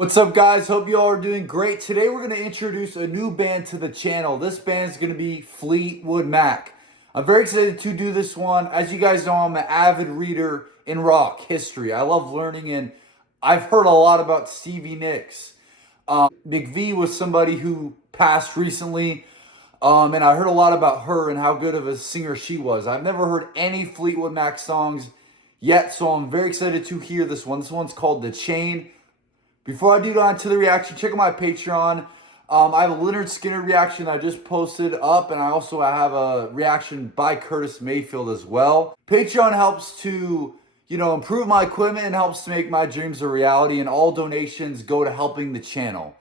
What's up, guys? Hope you all are doing great. Today we're going to introduce a new band to the channel. This band is going to be Fleetwood Mac. I'm very excited to do this one. As you guys know, I'm an avid reader in rock history. I love learning, and I've heard a lot about Stevie Nicks. McVie was somebody who passed recently, and I heard a lot about her and how good of a singer she was. I've never heard any Fleetwood Mac songs yet, so I'm very excited to hear this one. This one's called The Chain. Before I do on to the reaction, check out my Patreon. I have a Leonard Skinner reaction I just posted up, and I also have a reaction by Curtis Mayfield as well. Patreon helps to, improve my equipment and helps to make my dreams a reality, and all donations go to helping the channel.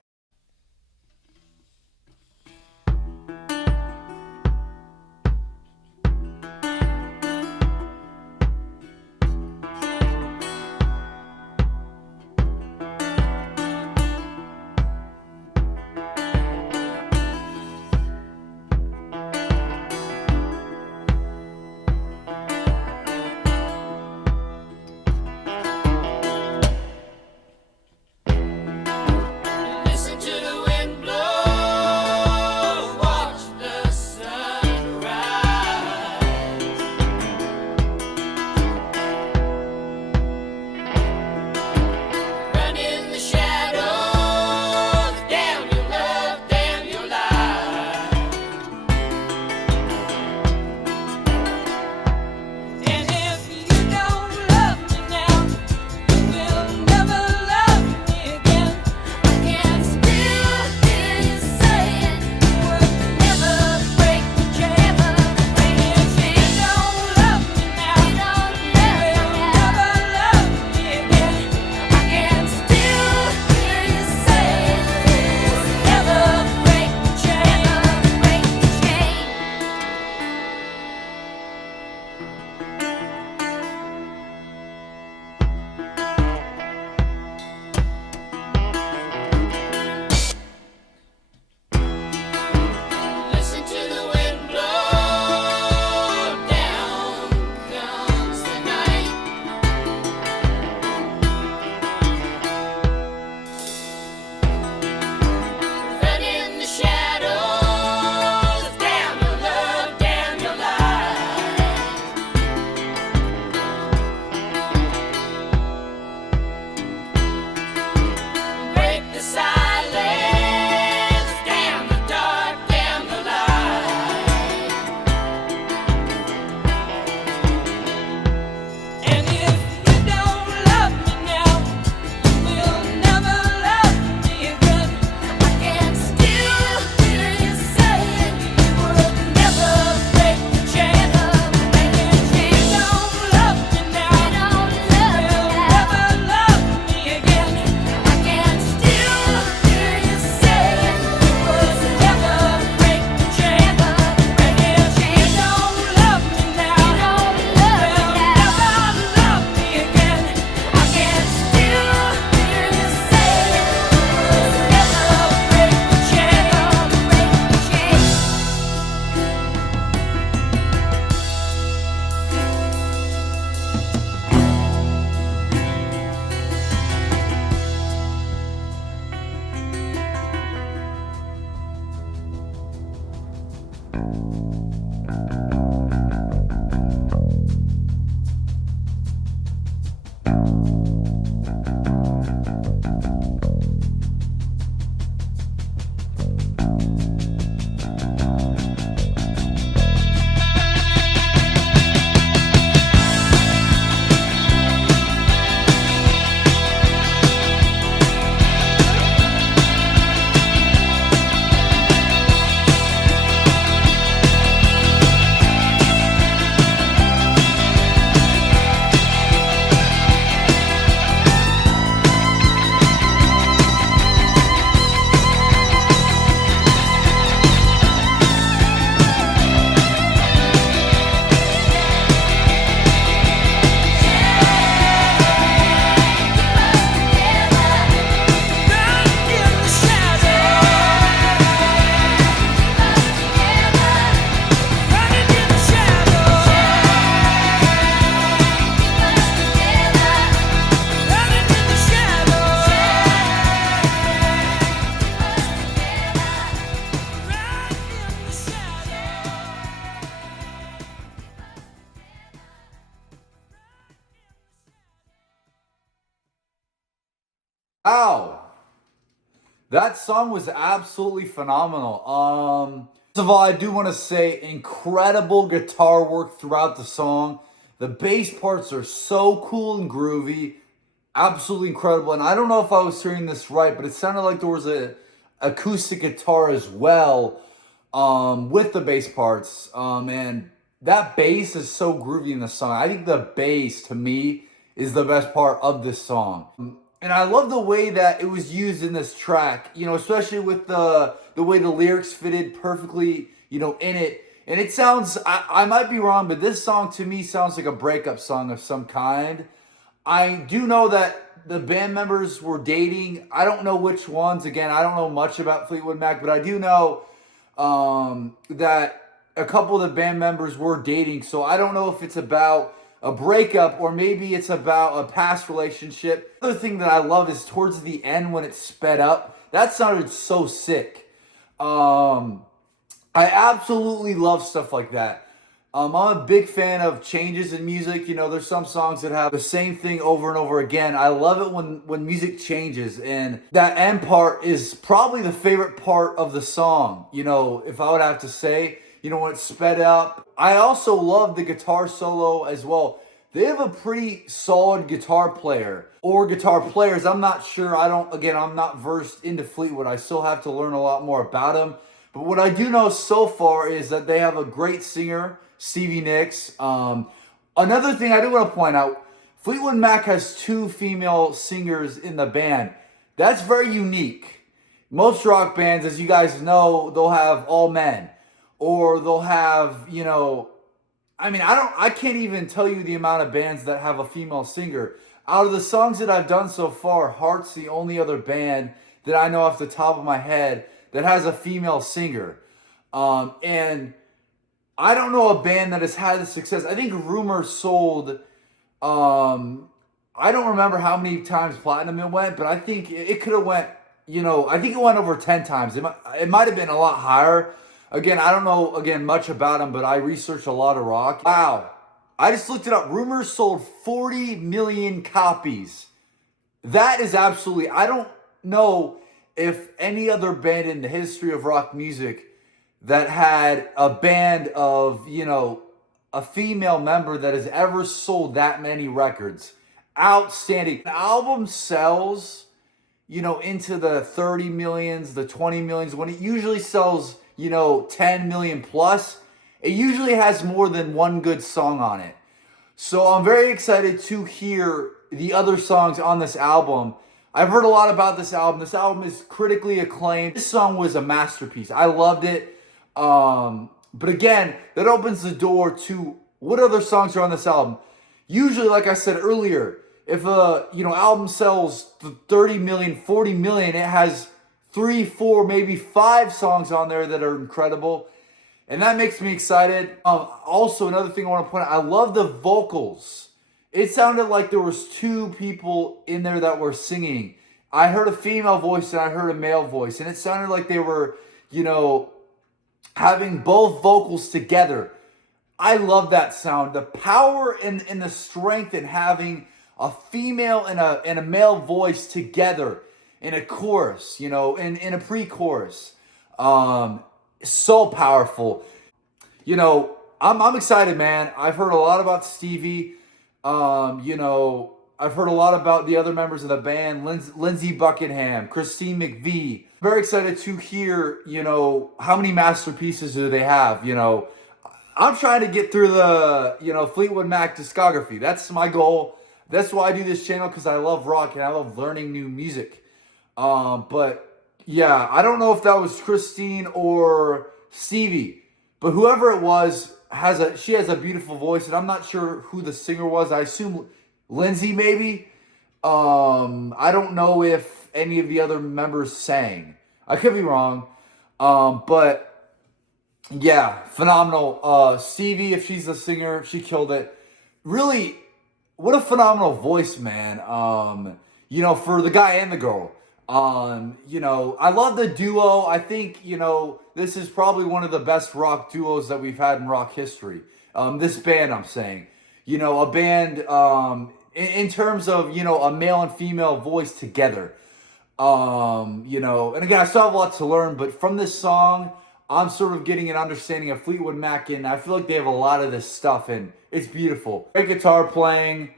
Wow. That song was absolutely phenomenal. First of all, I do want to say incredible guitar work throughout the song. The bass parts are so cool and groovy, absolutely incredible. And I don't know if I was hearing this right, but it sounded like there was a acoustic guitar as well, with the bass parts. And that bass is so groovy in the song. I think the bass to me is the best part of this song. And I love the way that it was used in this track, especially with the way the lyrics fitted perfectly, in it. And it sounds, I might be wrong, but this song to me sounds like a breakup song of some kind. I do know that the band members were dating. I don't know which ones. Again, I don't know much about Fleetwood Mac, but I do know that a couple of the band members were dating. So I don't know if it's about a breakup or maybe it's about a past relationship. Another thing that I love is towards the end when it's sped up. That sounded so sick. I absolutely love stuff like that. I'm a big fan of changes in music. There's some songs that have the same thing over and over again. I love it when music changes, and that end part is probably the favorite part of the song. If I would have to say, when it's sped up. I also love the guitar solo as well. They have a pretty solid guitar player or guitar players. I'm not sure. I'm not versed into Fleetwood. I still have to learn a lot more about them. But what I do know so far is that they have a great singer, Stevie Nicks. Another thing I do want to point out, Fleetwood Mac has 2 female singers in the band. That's very unique. Most rock bands, as you guys know, they'll have all men. Or they'll have, I can't even tell you the amount of bands that have a female singer. Out of the songs that I've done so far, Heart's the only other band that I know off the top of my head that has a female singer. And I don't know a band that has had the success. I think Rumor sold, I don't remember how many times platinum it went, but I think it could have went, I think it went over 10 times. It might have been a lot higher. Again, I don't know, much about them, but I researched a lot of rock. Wow. I just looked it up. Rumor sold 40 million copies. That is absolutely, I don't know if any other band in the history of rock music that had a band of, a female member that has ever sold that many records. Outstanding. An album sells, into the 30 millions, the 20 millions, when it usually sells, 10 million plus, it usually has more than one good song on it. So I'm very excited to hear the other songs on this album. I've heard a lot about this album. This album is critically acclaimed. This song was a masterpiece. I loved it. But again, that opens the door to what other songs are on this album. Usually, like I said earlier, if a album sells 30 million, 40 million, it has 3, 4, maybe 5 songs on there that are incredible. And that makes me excited. Also, another thing I want to point out, I love the vocals. It sounded like there was 2 people in there that were singing. I heard a female voice and I heard a male voice. And it sounded like they were, having both vocals together. I love that sound. The power and the strength in having a female and a male voice together in a chorus, in a pre-chorus. So powerful. I'm excited, man. I've heard a lot about Stevie. I've heard a lot about the other members of the band, Lindsey Buckingham, Christine McVie. Very excited to hear, how many masterpieces do they have, I'm trying to get through the, Fleetwood Mac discography. That's my goal. That's why I do this channel, because I love rock and I love learning new music. But yeah, I don't know if that was Christine or Stevie, but whoever it was she has a beautiful voice, and I'm not sure who the singer was. I assume Lindsay maybe. I don't know if any of the other members sang. I could be wrong. But yeah, phenomenal. Stevie, if she's the singer, she killed it. Really, what a phenomenal voice, man. For the guy and the girl. I love the duo. I think, this is probably one of the best rock duos that we've had in rock history. This band, I'm saying. A band, in terms of, a male and female voice together. You know, and again, I still have a lot to learn, but from this song, I'm sort of getting an understanding of Fleetwood Mac, and I feel like they have a lot of this stuff, and it's beautiful. Great guitar playing.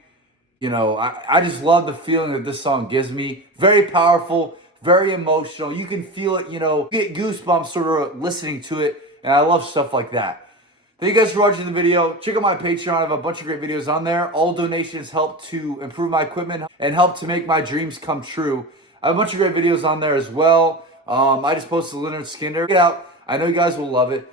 You know, I just love the feeling that this song gives me. Very powerful, very emotional. You can feel it, you know, you get goosebumps sort of listening to it, and I love stuff like that. Thank you guys for watching the video. Check out my Patreon. I have a bunch of great videos on there. All donations help to improve my equipment and help to make my dreams come true. I have a bunch of great videos on there as well. I just posted Leonard Skinner. Check it out. I know you guys will love it.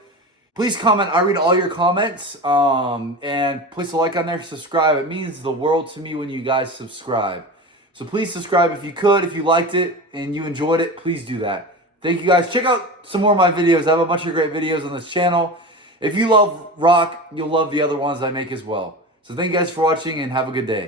Please comment. I read all your comments. And place a like on there. Subscribe. It means the world to me when you guys subscribe. So please subscribe if you could. If you liked it and you enjoyed it, please do that. Thank you guys. Check out some more of my videos. I have a bunch of great videos on this channel. If you love rock, you'll love the other ones I make as well. So thank you guys for watching and have a good day.